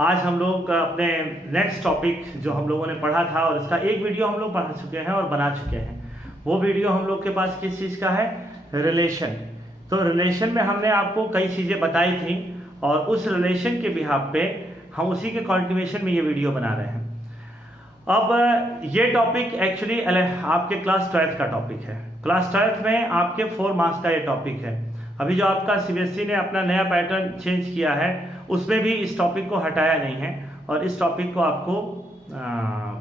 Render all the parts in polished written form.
आज हम लोग अपने नेक्स्ट टॉपिक जो हम लोगों ने पढ़ा था और इसका एक वीडियो हम लोग पढ़ चुके हैं और बना चुके हैं। वो वीडियो हम लोग के पास किस चीज़ का है? रिलेशन। तो रिलेशन में हमने आपको कई चीज़ें बताई थी और उस रिलेशन के बिहाफ पे हम उसी के कॉन्टिन्यूएशन में ये वीडियो बना रहे हैं। अब ये टॉपिक एक्चुअली आपके क्लास 12th का टॉपिक है। क्लास 12th में आपके 4 मार्क्स का ये टॉपिक है। अभी जो आपका सीबीएसई ने अपना नया पैटर्न चेंज किया है उसमें भी इस टॉपिक को हटाया नहीं है और इस टॉपिक को आपको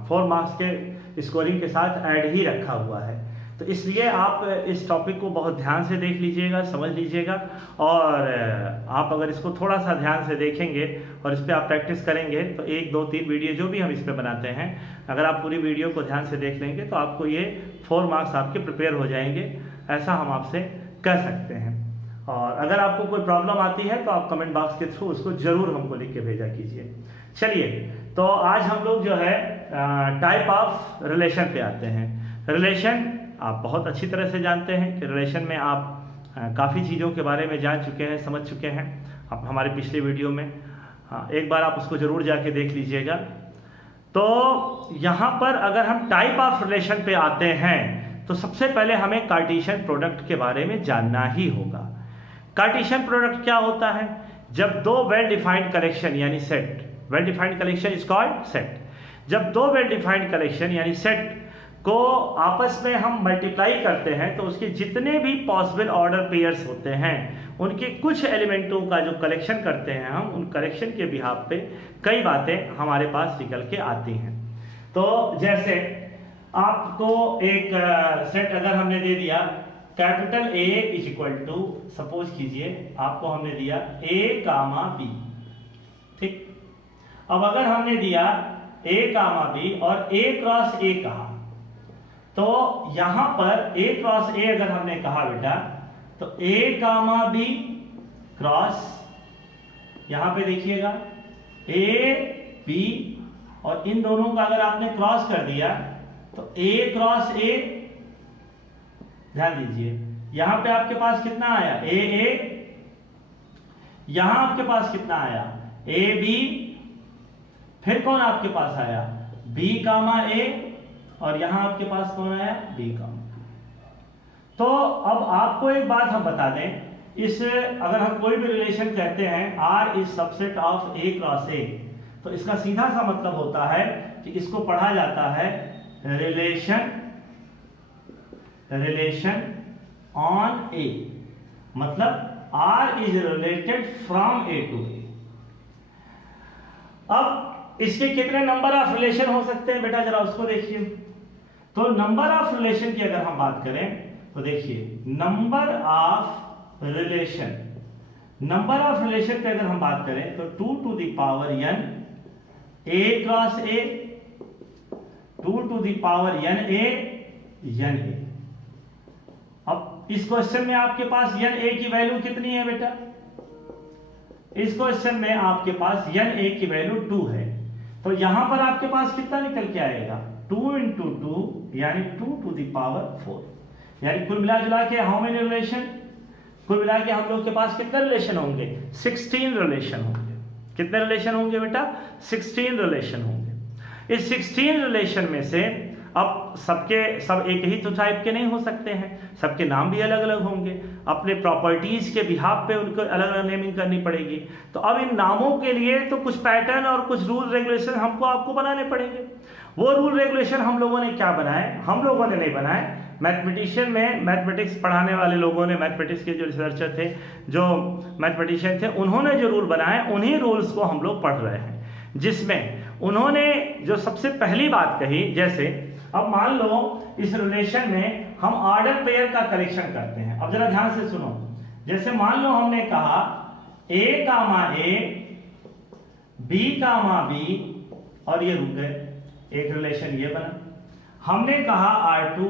4 मार्क्स के स्कोरिंग के साथ ऐड ही रखा हुआ है। तो इसलिए आप इस टॉपिक को बहुत ध्यान से देख लीजिएगा, समझ लीजिएगा और आप अगर इसको थोड़ा सा ध्यान से देखेंगे और इस पर आप प्रैक्टिस करेंगे तो 1, 2, 3 वीडियो जो भी हम इस पर बनाते हैं, अगर आप पूरी वीडियो को ध्यान से देख लेंगे तो आपको ये 4 मार्क्स आपके प्रिपेयर हो जाएंगे, ऐसा हम आपसे कह सकते हैं। और अगर आपको कोई प्रॉब्लम आती है तो आप कमेंट बॉक्स के थ्रू उसको ज़रूर हमको लिख के भेजा कीजिए। चलिए, तो आज हम लोग जो है टाइप ऑफ रिलेशन पे आते हैं। रिलेशन आप बहुत अच्छी तरह से जानते हैं कि रिलेशन में आप काफ़ी चीज़ों के बारे में जान चुके हैं, समझ चुके हैं आप हमारे पिछले वीडियो में। एक बार आप उसको ज़रूर जाके देख लीजिएगा। तो यहाँ पर अगर हम टाइप ऑफ रिलेशन पे आते हैं तो सबसे पहले हमें कार्टेशियन प्रोडक्ट के बारे में जानना ही होगा। कार्टेशियन प्रोडक्ट क्या होता है? जब दो वेल डिफाइंड कलेक्शन यानी set, well defined collection is called set. जब दो वेल डिफाइंड कलेक्शन यानी सेट को आपस में हम मल्टीप्लाई करते हैं तो उसके जितने भी पॉसिबल ऑर्डर पेयर्स होते हैं उनके कुछ एलिमेंटों का जो कलेक्शन करते हैं हम, उन कलेक्शन के बिहाफ पे कई बातें हमारे पास निकल के आती हैं। तो जैसे आपको एक सेट अगर हमने दे दिया capital A is equal to, suppose कीजिए आपको हमने दिया A कामा B, ठीक। अब अगर हमने दिया A कामा B और A क्रॉस A कहा तो यहां पर A क्रॉस A अगर हमने कहा बेटा तो A कामा B क्रॉस, यहां पे देखिएगा A B और इन दोनों का अगर आपने क्रॉस कर दिया तो A क्रॉस A, ध्यान दीजिए यहां पे आपके पास कितना आया A A, यहां आपके पास कितना आया A B, फिर कौन आपके पास आया B कामा A और यहां आपके पास कौन आया B कामा। तो अब आपको एक बात हम बता दें, इस अगर हम कोई भी रिलेशन कहते हैं R is subset of A cross A, तो इसका सीधा सा मतलब होता है कि इसको पढ़ा जाता है रिलेशन ऑन A, मतलब R is related from A to A। अब इसके कितने नंबर ऑफ रिलेशन हो सकते हैं बेटा, जरा उसको देखिए। तो नंबर ऑफ रिलेशन की अगर हम बात करें तो देखिए नंबर ऑफ रिलेशन पे अगर हम बात करें तो 2 to the power n A cross A, 2 to the power n A। अब इस क्वेश्चन में आपके पास n A की वैल्यू कितनी है बेटा? इस क्वेश्चन में आपके पास n A की वैल्यू 2 है, तो यहां पर आपके पास कितना निकल के आएगा 2 इंटू 2 यानी 2 टू द पावर 4। यानी कुल मिला जुला के हाउ मेनी रिलेशन, कुल मिला के हम लोग के पास कितने रिलेशन होंगे? 16 रिलेशन होंगे। कितने रिलेशन होंगे बेटा? 16 रिलेशन होंगे। इस 16 रिलेशन में से अब सब एक ही तो टाइप के नहीं हो सकते हैं, सबके नाम भी अलग अलग होंगे, अपने प्रॉपर्टीज के बिहाफ पे उनको अलग अलग नेमिंग करनी पड़ेगी। तो अब इन नामों के लिए तो कुछ पैटर्न और कुछ रूल रेगुलेशन हमको आपको बनाने पड़ेंगे। वो रूल रेगुलेशन हम लोगों ने क्या बनाए? हम लोगों ने नहीं बनाए, मैथमेटिशियन में मैथमेटिक्स पढ़ाने वाले लोगों ने, मैथमेटिक्स के जो रिसर्चर थे, जो मैथमेटिशियन थे, उन्होंने जो रूल बनाए उन्हीं रूल्स को हम लोग पढ़ रहे हैं, जिसमें उन्होंने जो सबसे पहली बात कही, जैसे अब मान लो इस रिलेशन में हम ऑर्डर पेयर का कलेक्शन करते हैं। अब जरा ध्यान से सुनो, जैसे मान लो हमने कहा A comma A, B comma B और ये रुक गए, एक रिलेशन ये बना। हमने कहा R2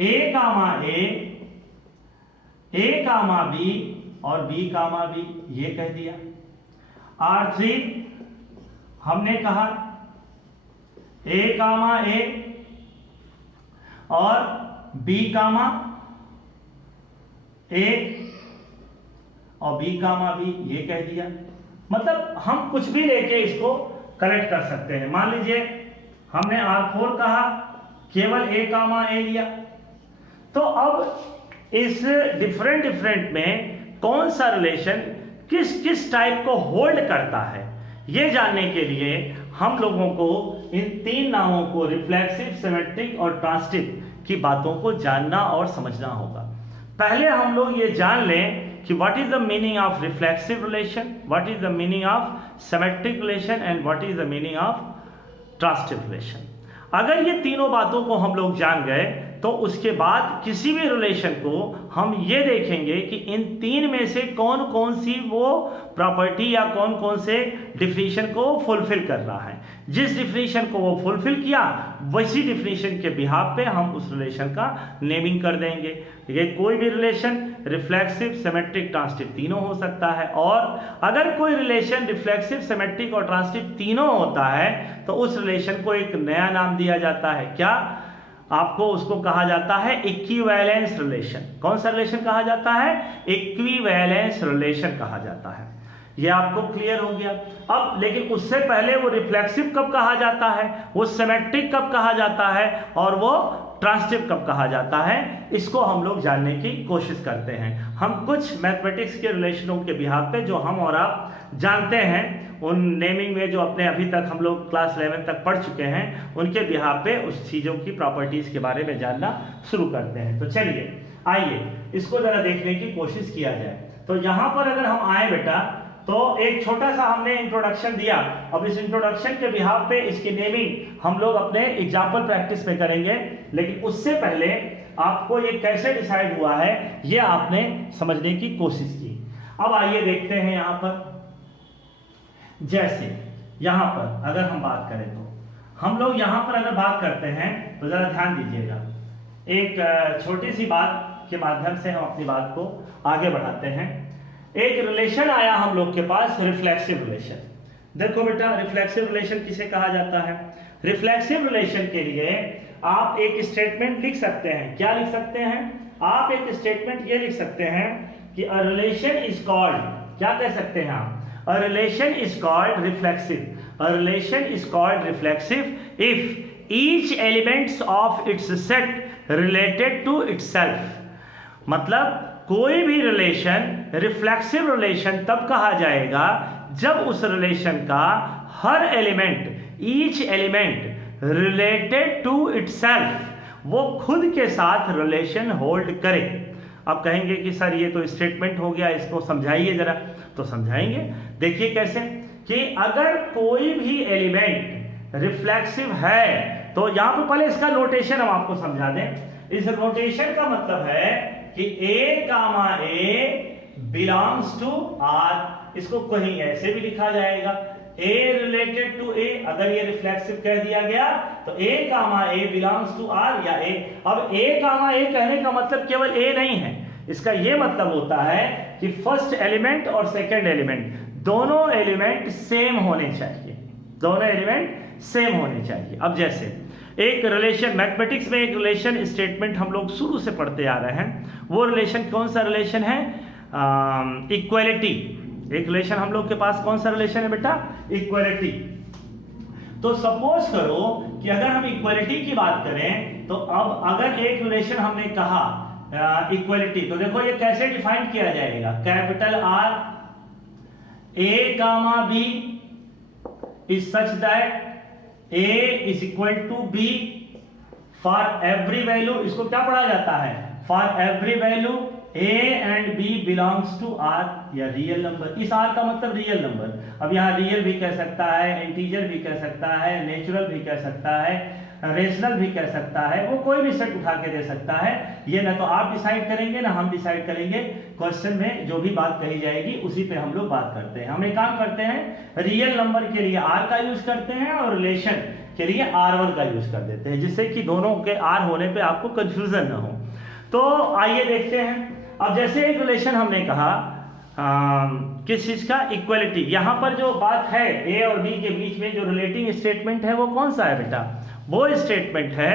A comma A comma B और B कामा B, ये कह दिया। R3 हमने कहा A कामा A और B कामा A और B कामा B, ये कह दिया। मतलब हम कुछ भी लेके इसको कनेक्ट कर सकते हैं। मान लीजिए हमने R4 कहा, केवल A कामा A लिया, तो अब इस डिफरेंट में कौन सा रिलेशन किस किस टाइप को होल्ड करता है, ये जानने के लिए हम लोगों को इन तीन नामों को रिफ्लेक्सिव, सिमेट्रिक और ट्रांसिटिव की बातों को जानना और समझना होगा। पहले हम लोग ये जान लें कि what is the meaning of reflexive relation, what is the meaning of symmetric relation and what is the meaning of transitive relation. अगर ये तीनों बातों को हम लोग जान गए तो उसके बाद किसी भी रिलेशन को हम ये देखेंगे कि इन तीन में से कौन कौन सी वो प्रॉपर्टी या कौन कौन से डिफिनीशन को फुलफिल कर रहा है। जिस डिफिनीशन को वो फुलफिल किया वैसी डिफिनीशन के बिहाफ पे हम उस रिलेशन का नेमिंग कर देंगे। ये कोई भी रिलेशन रिफ्लेक्सिव, सिमेट्रिक, ट्रांसिटिव तीनों हो सकता है, और अगर कोई रिलेशन रिफ्लेक्सिव, सिमेट्रिक और ट्रांसिटिव तीनों होता है तो उस रिलेशन को एक नया नाम दिया जाता है। क्या? आपको उसको कहा जाता है इक्विवेलेंस रिलेशन। कौन सा रिलेशन कहा जाता है? इक्विवेलेंस रिलेशन कहा जाता है। ये आपको क्लियर हो गया। अब लेकिन उससे पहले वो रिफ्लेक्सिव कब कहा जाता है, वो सिमेट्रिक कब कहा जाता है और वो ट्रांसिटिव कब कहा जाता है, इसको हम लोग जानने की कोशिश करते हैं। हम कुछ मैथमेटिक्स के रिलेशनों के बिहाफ पे जो हम और आप जानते हैं, उन नेमिंग में जो अपने अभी तक हम लोग क्लास 11 तक पढ़ चुके हैं, उनके बिहाफ पे उस चीज़ों की प्रॉपर्टीज़ के बारे में जानना शुरू करते हैं। तो चलिए आइए इसको ज़रा देखने की कोशिश किया जाए। तो यहाँ पर अगर हम आए बेटा, तो एक छोटा सा हमने इंट्रोडक्शन दिया। अब इस इंट्रोडक्शन के बिहाफ पे इसकी नेमिंग हम लोग अपने एग्जाम्पल प्रैक्टिस में करेंगे, लेकिन उससे पहले आपको ये कैसे डिसाइड हुआ है ये आपने समझने की कोशिश की। अब आइए देखते हैं यहाँ पर। जैसे यहाँ पर अगर हम बात करें तो हम लोग यहाँ पर अगर बात करते हैं तो जरा ध्यान दीजिएगा। एक छोटी सी बात के माध्यम से हम अपनी बात को आगे बढ़ाते हैं। एक रिलेशन आया हम लोग के पास, रिफ्लेक्सिव रिलेशन। देखो बेटा, रिफ्लेक्सिव रिलेशन किसे कहा जाता है? रिफ्लेक्सिव रिलेशन के लिए आप एक स्टेटमेंट लिख सकते हैं। क्या लिख सकते हैं? आप एक स्टेटमेंट ये लिख सकते हैं कि अ रिलेशन इज कॉल्ड, क्या कह सकते हैं आप? A relation is called reflexive. A relation is called reflexive if each elements of its set related to itself. मतलब कोई भी रिलेशन रिफ्लेक्सिव रिलेशन तब कहा जाएगा जब उस रिलेशन का हर element, each element related to itself, वो खुद के साथ रिलेशन होल्ड करे। अब कहेंगे कि सर ये तो स्टेटमेंट हो गया, इसको समझाइए जरा। तो समझाएंगे, देखिए कैसे कि अगर कोई भी एलिमेंट रिफ्लेक्सिव है तो यहां पर पहले इसका नोटेशन हम आपको समझा दें। इस नोटेशन का मतलब है कि A comma A belongs to R। इसको कहीं ऐसे भी लिखा जाएगा, A रिलेटेड टू A। अगर ये रिफ्लेक्सिव कह दिया गया तो A comma A belongs to R या A। अब A कामा A कहने का मतलब केवल A नहीं है, इसका ये मतलब होता है कि फर्स्ट एलिमेंट और सेकंड एलिमेंट दोनों एलिमेंट सेम होने चाहिए, दोनों एलिमेंट सेम होने चाहिए। अब जैसे एक रिलेशन, मैथमेटिक्स में एक रिलेशन स्टेटमेंट हम लोग शुरू से पढ़ते आ रहे हैं। वो रिलेशन कौन सा रिलेशन है? इक्वलिटी। एक रिलेशन हम लोग के पास कौन सा रिलेशन है बेटा? इक्वलिटी। तो सपोज करो कि अगर हम इक्वलिटी की बात करें तो अब अगर एक रिलेशन हमने कहा इक्वलिटी, तो देखो ये कैसे डिफाइन किया जाएगा? Capital R A comma B is such that A is equal to B for every value। इसको क्या पढ़ा जाता है? For every value A and B belongs to R, या रियल नंबर। इस R का मतलब रियल नंबर। अब यहाँ रियल भी कह सकता है, इंटीजर भी कह सकता है, नेचुरल भी कह सकता है, रेशनल भी कह सकता है, वो कोई भी सेट उठा के दे सकता है। ये ना तो आप डिसाइड करेंगे ना हम डिसाइड करेंगे, क्वेश्चन में जो भी बात कही जाएगी उसी पे हम लोग बात करते हैं। हम एक काम करते हैं, रियल नंबर के लिए R का यूज करते हैं और रिलेशन के लिए R1 का यूज कर देते हैं, जिससे कि दोनों के R होने पे आपको कंफ्यूजन ना हो। तो आइए देखते हैं। अब जैसे एक रिलेशन हमने कहा किस चीज का? इक्वलिटी। यहाँ पर जो बात है A और B के बीच में जो रिलेटिंग स्टेटमेंट है वो कौन सा है बेटा? वो स्टेटमेंट है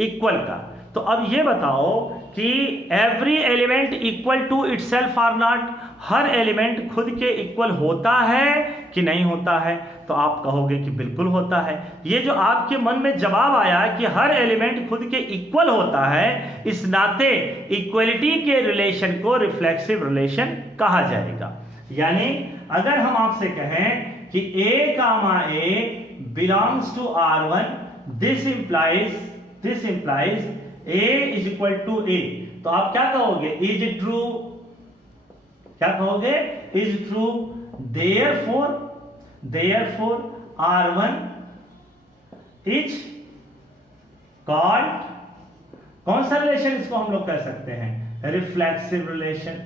इक्वल का। तो अब ये बताओ कि every element equal to itself or not, हर एलिमेंट खुद के इक्वल होता है कि नहीं होता है? तो आप कहोगे कि बिल्कुल होता है। ये जो आपके मन में जवाब आया कि हर एलिमेंट खुद के इक्वल होता है, इस नाते इक्वलिटी के रिलेशन को रिफ्लेक्सिव रिलेशन कहा जाएगा। यानी अगर हम आपसे कहें कि A, A belongs to R1, this implies A is equal to A, तो आप क्या कहोगे? Is it true? क्या कहोगे? Is true, therefore R1 is called, कौन सा रिलेशन इसको हम लोग कह सकते हैं? Reflexive relation.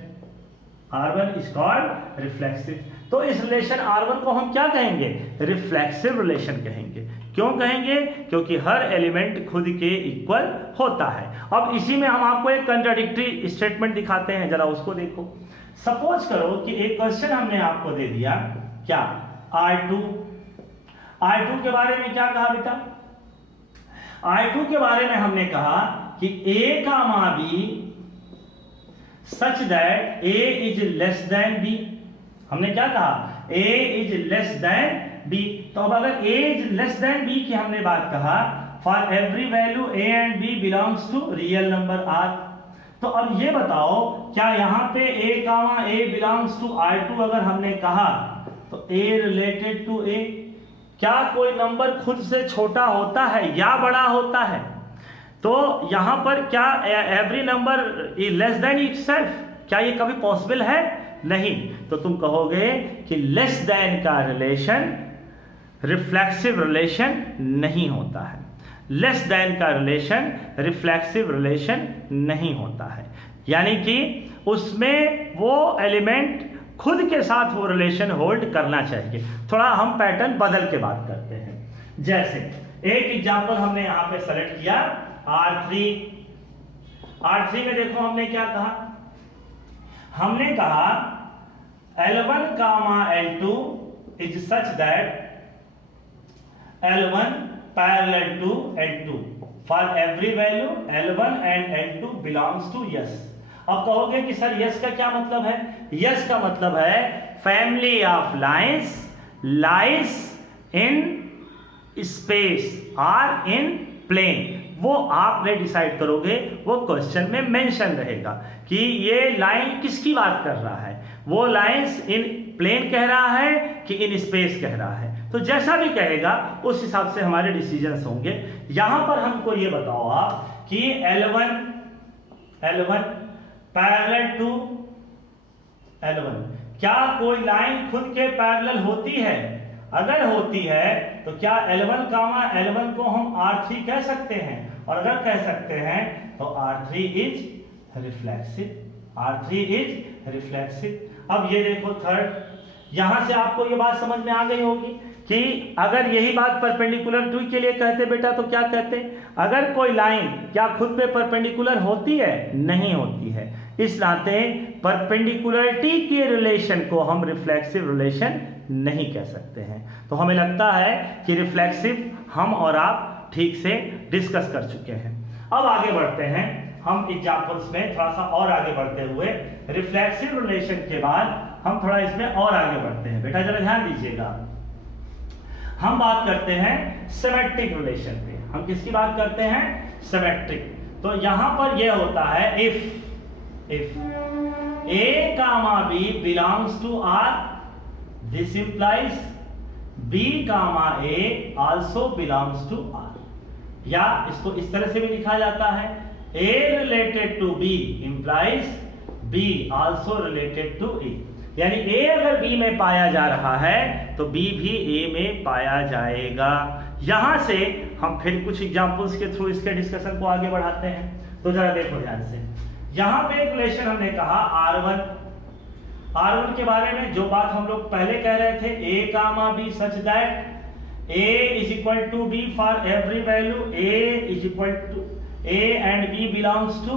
R1 is called reflexive. तो इस रिलेशन R1 को हम क्या कहेंगे? रिफ्लेक्सिव रिलेशन कहेंगे। क्यों कहेंगे? क्योंकि हर एलिमेंट खुद के इक्वल होता है। अब इसी में हम आपको एक कंट्राडिक्टरी स्टेटमेंट दिखाते हैं, जरा उसको देखो। सपोज करो कि एक क्वेश्चन हमने आपको दे दिया, क्या? R2 के बारे में क्या कहा बेटा? R2 के बारे में हमने कहा कि A, B such that A is less than B। हमने क्या कहा? A is less than B। तो अब अगर A is less than B की हमने बात कहा, for every value A and B belongs to real number R। तो अब ये बताओ, क्या यहाँ पे A belongs to R2 अगर हमने कहा तो A related to A, क्या कोई नंबर खुद से छोटा होता है या बड़ा होता है? तो यहां पर क्या every number is less than itself? क्या ये कभी पॉसिबल है? नहीं। तो तुम कहोगे कि लेस देन का रिलेशन रिफ्लेक्सिव रिलेशन नहीं होता है। लेस देन का रिलेशन रिफ्लेक्सिव रिलेशन नहीं होता है, यानी कि उसमें वो एलिमेंट खुद के साथ वो रिलेशन होल्ड करना चाहिए। थोड़ा हम पैटर्न बदल के बात करते हैं। जैसे एक एग्जांपल हमने यहां पे सेलेक्ट किया, R3 में देखो हमने क्या कहा? हमने कहा L1, L2 is such that L1 parallel to L2 for every value L1 and L2 belongs to yes। अब कहोगे कि सर yes का क्या मतलब है? yes का मतलब है family of lines lies in space or in plane। वो आपने डिसाइड करोगे, वो क्वेश्चन में मेंशन रहेगा कि ये लाइन किसकी बात कर रहा है। वो लाइंस इन प्लेन कह रहा है कि इन स्पेस कह रहा है। तो जैसा भी कहेगा उस हिसाब से हमारे डिसीजंस होंगे। यहां पर हमको ये बताओ आप कि L1 पैरेलल टू L1, क्या कोई लाइन खुद के पैरेलल होती है? अगर होती है तो क्या L1, L1 को हम R3 कह सकते हैं? और अगर कह सकते हैं तो R3 इज रिफ्लेक्सिव। अब ये देखो थर्ड, यहां से आपको ये बात समझ में आ गई होगी कि अगर यही बात परपेंडिकुलर टू के लिए कहते बेटा तो क्या कहते? अगर कोई लाइन क्या खुद पे परपेंडिकुलर होती है? नहीं होती है। इस नाते परपेंडिकुलरिटी के रिलेशन को हम रिफ्लेक्सिव रिलेशन नहीं कह सकते हैं। तो हमें लगता है कि रिफ्लेक्सिव हम और आप ठीक से डिस्कस कर चुके हैं। अब आगे बढ़ते हैं हम एग्जांपल्स में, थोड़ा सा और आगे बढ़ते हुए रिफ्लेक्सिव रिलेशन के बाद हम थोड़ा इसमें और आगे बढ़ते हैं। बेटा जरा ध्यान दीजिएगा, हम बात करते हैं सिमेट्रिक रिलेशन पे। हम किसकी बात करते हैं? सिमेट्रिक। तो यहां पर यह होता है if A, B belongs to R, this implies B, A also belongs to R। या इसको इस तरह से भी लिखा जाता है A related to B implies B also related to A। यानी A अगर B में पाया जा रहा है तो B भी A में पाया जाएगा। यहां से हम फिर कुछ एग्जांपल्स के थ्रू इसके डिस्कशन को आगे बढ़ाते हैं। तो जरा देखो ध्यान से, यहां पे एक रिलेशन हमने कहा R1 के बारे में जो बात हम लोग पहले कह रहे थे, A, B such that A is equal to B for every value A is equal to A and B belongs to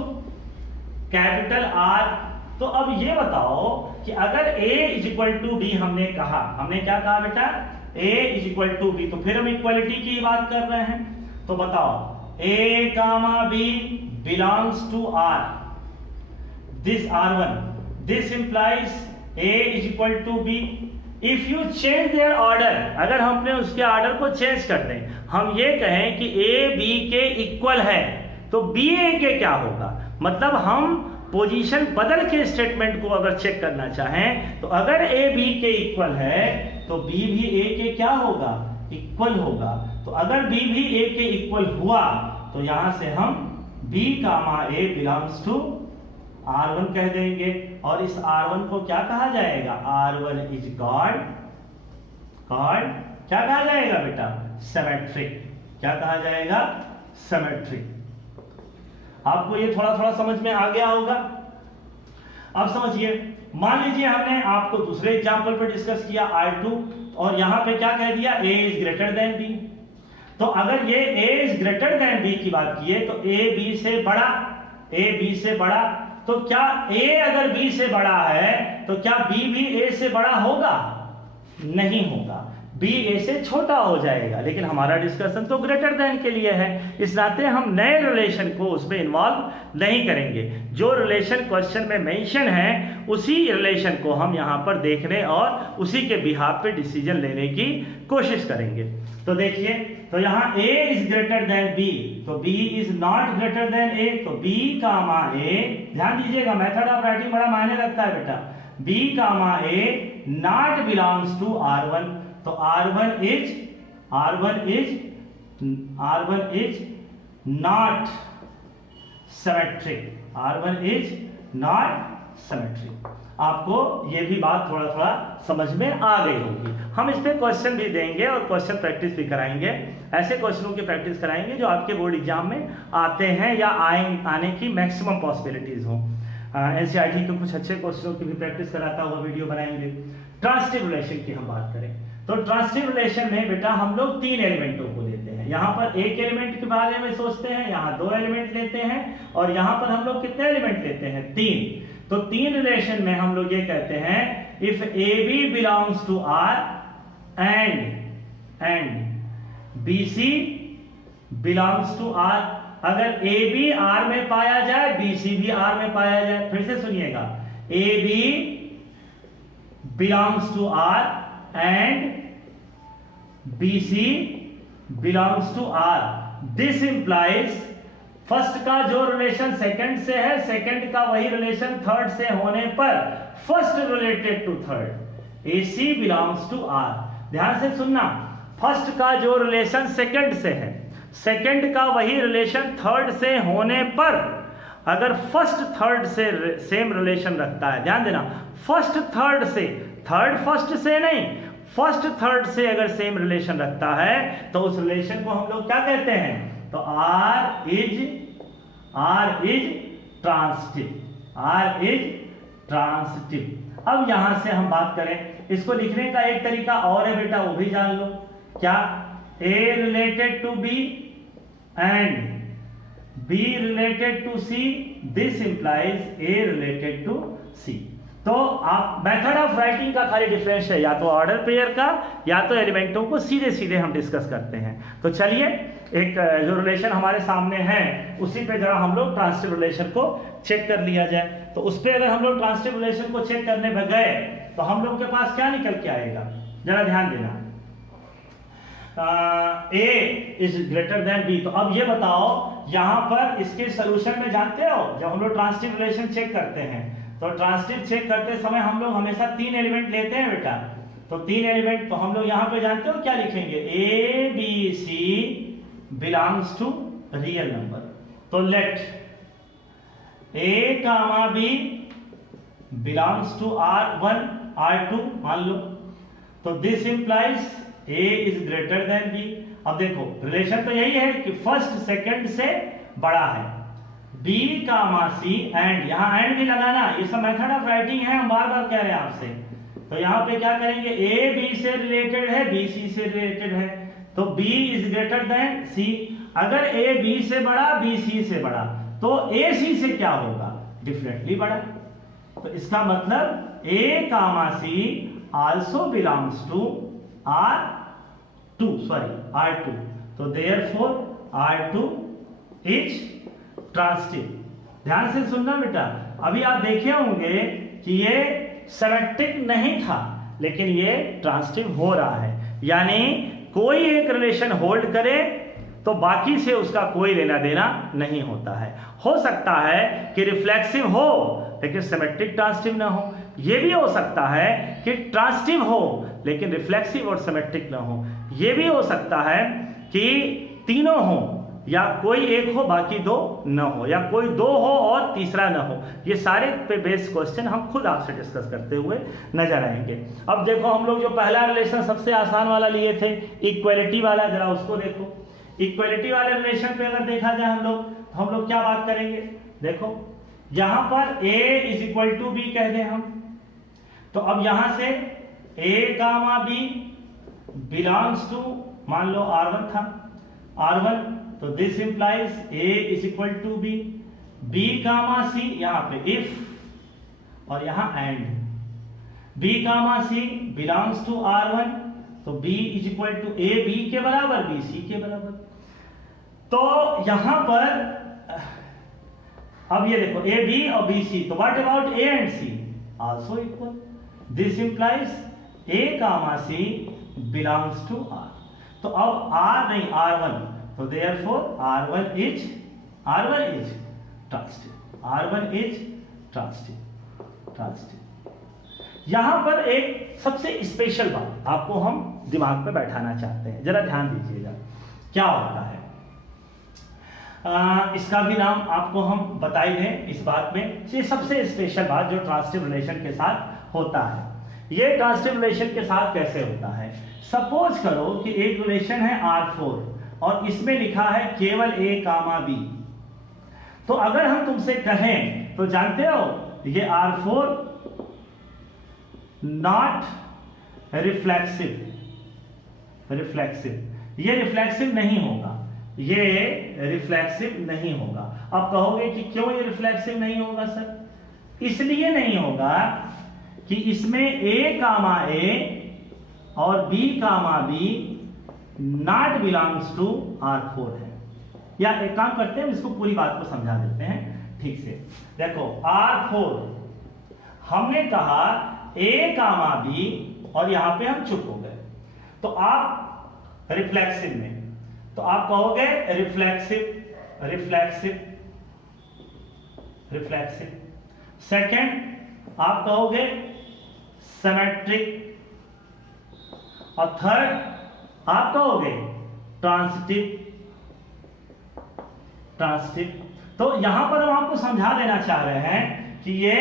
capital R। तो अब ये बताओ कि अगर A is equal to B हमने कहा, हमने क्या कहा बेटा? A is equal to B, तो फिर हम इक्वलिटी की बात कर रहे हैं। तो बताओ A comma B belongs to R, this R1, this implies A is equal to B. If you change their order, अगर हमने उसके ऑर्डर को चेंज कर दें, हम ये कहें कि A B के इक्वल है, तो B A के क्या होगा? मतलब हम पोजीशन बदल के स्टेटमेंट को अगर चेक करना चाहें, तो अगर A B के इक्वल है तो B भी A के क्या होगा? इक्वल होगा। तो अगर B भी A के इक्वल हुआ तो यहां से हम B comma A belongs to R1 कह देंगे, और इस R1 को क्या कहा जाएगा? R1 इज गॉड क्या कहा जाएगा बेटा? सिमेट्रिक। क्या कहा जाएगा? सिमेट्रिक। आपको ये थोड़ा थोड़ा समझ में आ गया होगा। अब समझिए, मान लीजिए हमने आपको दूसरे एग्जांपल पे डिस्कस किया R2, और यहां पे क्या कह दिया? A is greater than B। तो अगर ये A is greater than B की बात की है तो A B से बड़ा, तो क्या A अगर B से बड़ा है तो क्या B भी A से बड़ा होगा? नहीं होगा, B A से छोटा हो जाएगा। लेकिन हमारा डिस्कशन तो ग्रेटर देन के लिए है, इस नाते हम नए रिलेशन को उसमें इन्वॉल्व नहीं करेंगे। जो रिलेशन क्वेश्चन में मेंशन है उसी रिलेशन को हम यहाँ पर देखने और उसी के बिहाफ पे डिसीजन लेने की कोशिश करेंगे। तो देखिए, तो यहाँ A is greater than B, तो B is not greater than A, तो B कामा A, ध्यान दीजिएगा मेथड ऑफ राइटिंग बड़ा मायने रखता है बेटा। B comma A not belongs to R1, तो R1 is not symmetric. R1 is not symmetric. आपको ये भी बात थोड़ा थोड़ा समझ में आ गई होगी। हम इस पे क्वेश्चन भी देंगे और क्वेश्चन प्रैक्टिस भी कराएंगे। ऐसे क्वेश्चनों की प्रैक्टिस कराएंगे जो आपके बोर्ड एग्जाम में आते हैं या आने की मैक्सिमम पॉसिबिलिटीज हो। एनसीईआरटी के कुछ अच्छे क्वेश्चनों की भी प्रैक्टिस कराता हुआ वीडियो बनाएंगे। ट्रांसिटिव रिलेशन की हम बात करें तो ट्रांसिटिव रिलेशन में बेटा हम लोग 3 एलिमेंटों को लेते हैं। यहाँ पर एक एलिमेंट के बारे में सोचते हैं, यहाँ 2 एलिमेंट लेते हैं, और यहाँ पर हम लोग कितने एलिमेंट लेते हैं? 3। तो 3 रिलेशन में हम लोग ये कहते हैं if AB belongs to R and BC belongs to R, अगर AB R में पाया जाए, BC भी R में पाया जाए। फिर से सुनिएगा, AB belongs to R and BC belongs to R, this implies first का जो रिलेशन सेकंड से है, सेकंड का वही रिलेशन थर्ड से होने पर first related to third, AC belongs to R। ध्यान से सुनना, फर्स्ट का जो रिलेशन सेकंड से है, सेकंड का वही रिलेशन थर्ड से होने पर अगर फर्स्ट थर्ड से सेम रिलेशन रखता है, ध्यान देना, फर्स्ट थर्ड से, थर्ड फर्स्ट से नहीं, फर्स्ट थर्ड से अगर सेम रिलेशन रखता है तो उस रिलेशन को हम लोग क्या कहते हैं? तो R इज ट्रांसिटिव। अब यहां से हम बात करें, इसको लिखने का एक तरीका और है बेटा, वो भी जान लो। क्या? A related to B and B related to C, this implies A related to C। तो आप मेथड ऑफ राइटिंग का खाली डिफरेंस है, या तो ऑर्डर पेयर का या तो एलिमेंटों को सीधे सीधे हम डिस्कस करते हैं। तो चलिए, एक जो रिलेशन हमारे सामने है उसी पे जरा हम लोग ट्रांसिटिव रिलेशन को चेक कर लिया जाए। तो उस पर अगर हम लोग ट्रांसिटिव रिलेशन को चेक करने में गए तो हम लोग के पास क्या निकल के आएगा? जरा ध्यान देना, A is greater than B। तो अब ये बताओ, यहां पर इसके सोल्यूशन में जानते हो, जब हम लोग ट्रांसिटिव रिलेशन चेक करते हैं तो ट्रांसिटिव चेक करते समय हम लोग हमेशा 3 एलिमेंट लेते हैं बेटा। तो 3 एलिमेंट, तो हम लोग यहां पे जानते हो क्या लिखेंगे? A B C belongs to real number. तो let A comma B belongs to R1 R2 मान लो, तो this implies A is greater than B। अब देखो, रिलेशन तो यही है कि फर्स्ट सेकंड से बड़ा है, B कामा C एंड, यहाँ एंड भी लगाना, ये सब मेथड ऑफ राइटिंग है, हम बार बार कह रहे हैं आपसे। तो यहाँ पे क्या करेंगे? A B से रिलेटेड है, B C से रिलेटेड है, तो B is greater then C। अगर A B से बड़ा, B C से बड़ा, तो A C से क्या होगा? डेफिनेटली बड़ा। तो इसका मतलब A comma C also belongs to R2। तो देयरफॉर R2 इज ट्रांसिटिव। ध्यान से सुनना बेटा, अभी आप देखे होंगे कि ये सिमेट्रिक नहीं था लेकिन ये ट्रांसिटिव हो रहा है, यानी कोई एक रिलेशन होल्ड करे तो बाकी से उसका कोई लेना देना नहीं होता है। हो सकता है कि रिफ्लेक्सिव हो लेकिन सिमेट्रिक ट्रांसिटिव ना हो, ये भी हो सकता है कि ट्रांसिटिव हो लेकिन रिफ्लेक्सिव और सिमेट्रिक ना हो, ये भी हो सकता है कि तीनों हो या कोई एक हो बाकी दो न हो, या कोई दो हो और तीसरा न हो। ये सारे पे बेस्ड क्वेश्चन हम खुद आपसे डिस्कस करते हुए नजर आएंगे। अब देखो हम लोग जो पहला रिलेशन सबसे आसान वाला लिए थे, इक्वलिटी वाला, जरा उसको देखो। इक्वलिटी वाले रिलेशन पे अगर देखा जाए हम लोग क्या बात करेंगे, देखो यहां पर a is equal to b कह दें हम, तो अब यहां से a comma b belongs to, मान लो R1 था, R1, तो this implies a is equal to b, b comma c, यहां पे इफ और यहां and, b comma c belongs to R1, तो b is equal to a b के बराबर, b c के बराबर। तो यहां पर अब ये देखो a b और b c, तो what about a and c also equal, this implies a comma c belongs to r, तो अब r नहीं R1, तो therefore R1 is ट्रांसिटिव। यहां पर एक सबसे स्पेशल बात आपको हम दिमाग पे बैठाना चाहते हैं, जरा ध्यान दीजिएगा क्या होता है। इसका भी नाम आपको हम बता ही दें इस बात में, ये सबसे स्पेशल बात जो ट्रांसिटिव रिलेशन के साथ होता है। ये ट्रांसिटिव रिलेशन के साथ कैसे होता है, सपोज करो कि एक रिलेशन है R4 और इसमें लिखा है केवल a कामा b, तो अगर हम तुमसे कहें तो जानते हो ये R4 नॉट रिफ्लेक्सिव, ये रिफ्लेक्सिव नहीं होगा, ये रिफ्लेक्सिव नहीं होगा। अब कहोगे कि क्यों ये रिफ्लेक्सिव नहीं होगा सर, इसलिए नहीं होगा कि इसमें a कामा a और b comma b not belongs to R4 है। या एक काम करते हैं, इसको पूरी बात को समझा देते हैं ठीक से। देखो R4 हमने कहा a कामा b और यहां पे हम चुप हो गए, तो आप रिफ्लेक्सिव में, तो आप कहोगे रिफ्लेक्सिव। सेकंड आप कहोगे सिमेट्रिक, और थर्ड आप कहोगे ट्रांसिटिव। तो यहां पर हम आपको समझा देना चाह रहे हैं कि ये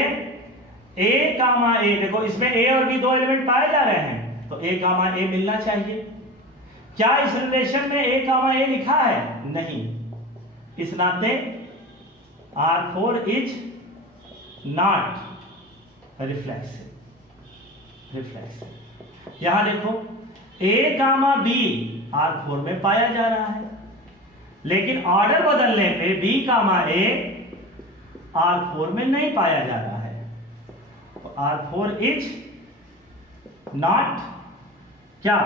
a कामा a, देखो इसमें a और b दो एलिमेंट पाए जा रहे हैं, तो a कामा a मिलना चाहिए। क्या इस रिलेशन में a कामा a लिखा है? नहीं, इस नाते R4 इज नॉट रिफ्लेक्सिव। यहां देखो a कामा b R4 में पाया जा रहा है, लेकिन ऑर्डर बदलने पे b कामा a R4 में नहीं पाया जा रहा है, तो R4 इज नॉट क्या,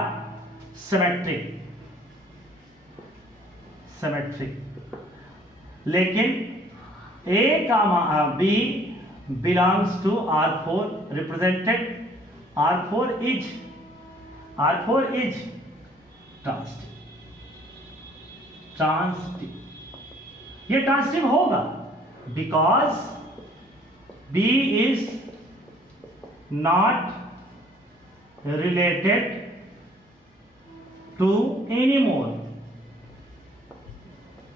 सिमेट्रिक। लेकिन a comma b belongs to R4, represented R4 is transitive. ये ट्रांसिटिव होगा because b is not related to any more.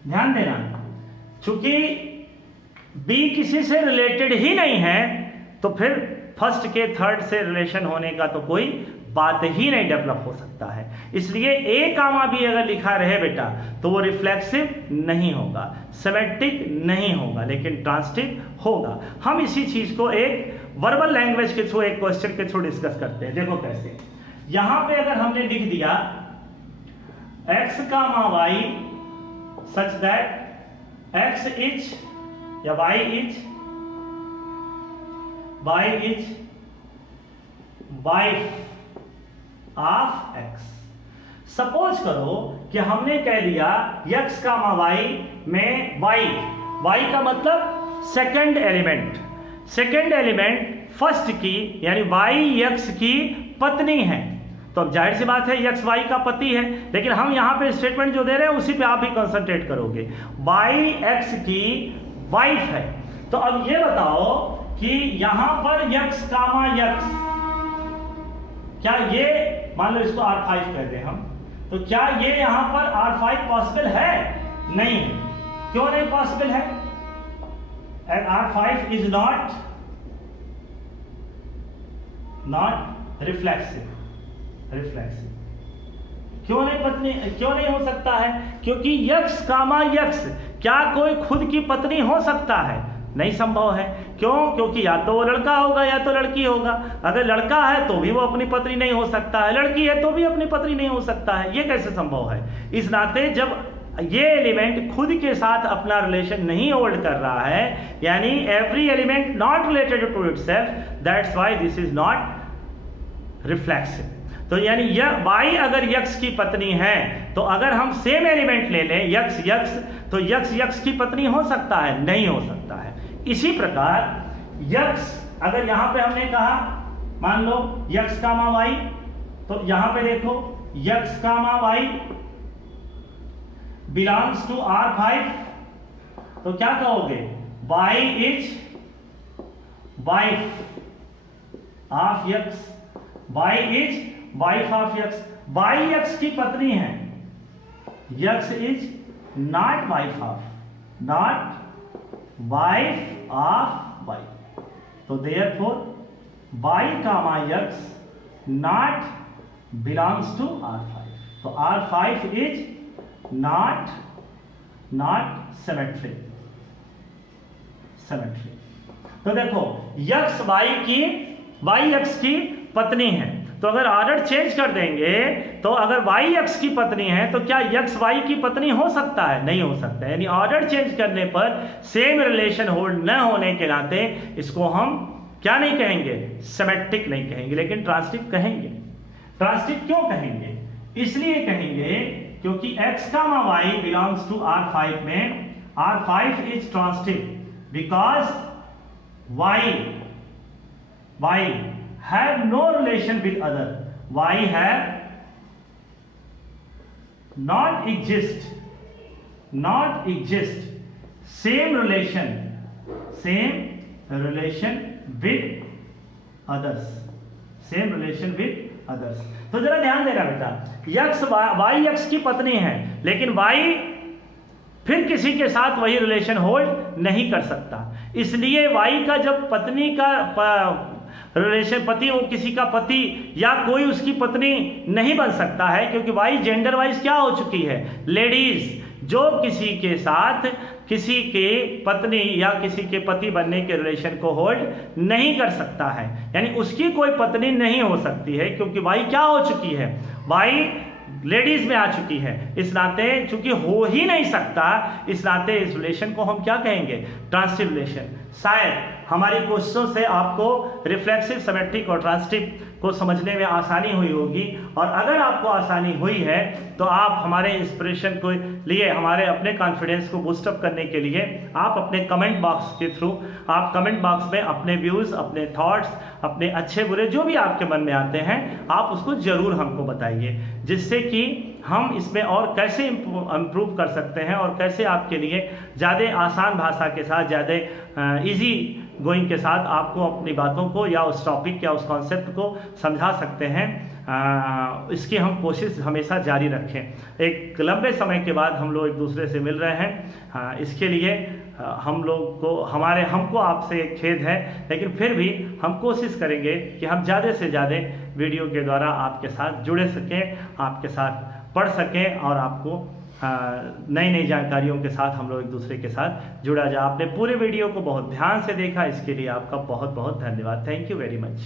ध्यान देना, चूंकि b किसी से रिलेटेड ही नहीं है तो फिर फर्स्ट के थर्ड से रिलेशन होने का तो कोई बात ही नहीं डेवलप हो सकता है। इसलिए a कामा b अगर लिखा रहे बेटा तो वो रिफ्लेक्सिव नहीं होगा, सिमेट्रिक नहीं होगा, लेकिन ट्रांसिटिव होगा। हम इसी चीज को एक वर्बल लैंग्वेज के थ्रू, एक क्वेश्चन के थ्रू डिस्कस करते हैं। देखो कैसे, यहां पे अगर हमने लिख दिया x comma y such that x is या y is wife of x। Suppose करो कि हमने कह दिया x कामा y में y का मतलब सेकंड एलिमेंट फर्स्ट की यानी y x की पत्नी है। तो अब जाहिर सी बात है x y का पति है, लेकिन हम यहाँ पे स्टेटमेंट जो दे रहे हैं उसी पे आप भी कंसंट्रेट करोगे। y x की वाइफ है। तो अब ये बताओ कि यहां पर x, x क्या ये, मान लो इसको R5 कह दें हम, तो क्या ये यहां पर R5 पॉसिबल है? नहीं। क्यों नहीं पॉसिबल है? R5 is not reflexive. क्यों नहीं हो सकता है? क्योंकि x, x क्या कोई खुद की पत्नी हो सकता है? नहीं संभव है। क्यों? क्योंकि या तो वो लड़का होगा या तो लड़की होगा। अगर लड़का है तो भी वो अपनी पत्नी नहीं हो सकता है, लड़की है तो भी अपनी पत्नी नहीं हो सकता है। ये कैसे संभव है? इस नाते जब ये एलिमेंट खुद के साथ अपना रिलेशन नहीं होल्ड कर रहा है, यानी every element not related to itself, that's why this is not reflexive. तो यानी यह y अगर x की पत्नी है, तो अगर हम सेम एलिमेंट ले लें x, तो x की पत्नी हो सकता है? नहीं हो सकता है। इसी प्रकार x अगर यहां पे हमने कहा, मान लो x, y, तो यहां पे देखो x, y belongs to R5, तो क्या कहोगे? y is wife of x, y is wife of x। y x की पत्नी है, x is not wife of y। तो therefore y, x not belongs to R5। तो R5 इज नॉट सिमेट्रिक। तो देखो y x की पत्नी है, तो अगर ऑर्डर चेंज कर देंगे तो अगर y x की पत्नी है तो क्या x y की पत्नी हो सकता है? नहीं हो सकता है। यानी ऑर्डर चेंज करने पर सेम रिलेशन होल्ड न होने के नाते इसको हम क्या नहीं कहेंगे? सिमेट्रिक नहीं कहेंगे, लेकिन ट्रांसिटिव कहेंगे। ट्रांसिटिव क्यों कहेंगे? इसलिए कहेंगे क्योंकि x, y belongs to R5 में R5 is transitive because y have no relation with other, y have not exist same relation with others, तो जरा ध्यान देना बेटा, y x की पत्नी है, लेकिन y फिर किसी के साथ वही रिलेशन होल्ड नहीं कर सकता। इसलिए y का जब पत्नी का रिलेशन, पति वो किसी का पति या कोई उसकी पत्नी नहीं बन सकता है, क्योंकि वाई जेंडर वाइज क्या हो चुकी है? लेडीज, जो किसी के साथ किसी के पत्नी या किसी के पति बनने के रिलेशन को होल्ड नहीं कर सकता है, यानी उसकी कोई पत्नी नहीं हो सकती है, क्योंकि वाई क्या हो चुकी है? वाई लेडीज में आ चुकी है। इस नाते चूंकि हो ही नहीं सकता, इस नाते इस रिलेशन को हम क्या कहेंगे? Transitive relation. शायद हमारी कोशिशों से आपको रिफ्लेक्सिव, सिमेट्रिक और ट्रांसिटिव को समझने में आसानी हुई होगी, और अगर आपको आसानी हुई है तो आप हमारे इंस्पिरेशन को लिए, हमारे अपने कॉन्फिडेंस को बूस्टअप करने के लिए आप अपने कमेंट बॉक्स के थ्रू, आप कमेंट बॉक्स में अपने व्यूज़, अपने थॉट्स, अपने अच्छे बुरे जो भी आपके मन में आते हैं, आप उसको ज़रूर हमको बताइए, जिससे कि हम इसमें और कैसे इम्प्रूव कर सकते हैं और कैसे आपके लिए ज़्यादा आसान भाषा के साथ, ज़्यादा इजी गोइंग के साथ आपको अपनी बातों को या उस टॉपिक या उस कॉन्सेप्ट को समझा सकते हैं। इसकी हम कोशिश हमेशा जारी रखें। एक लंबे समय के बाद हम लोग एक दूसरे से मिल रहे हैं, इसके लिए हम लोग को हमको आपसे खेद है, लेकिन फिर भी हम कोशिश करेंगे कि हम ज़्यादा से ज़्यादा वीडियो के द्वारा आपके साथ जुड़े सकें, आपके साथ पढ़ सकें और आपको नई नई जानकारियों के साथ हम लोग एक दूसरे के साथ जुड़ा जाए। आपने पूरे वीडियो को बहुत ध्यान से देखा, इसके लिए आपका बहुत बहुत धन्यवाद। Thank you very much.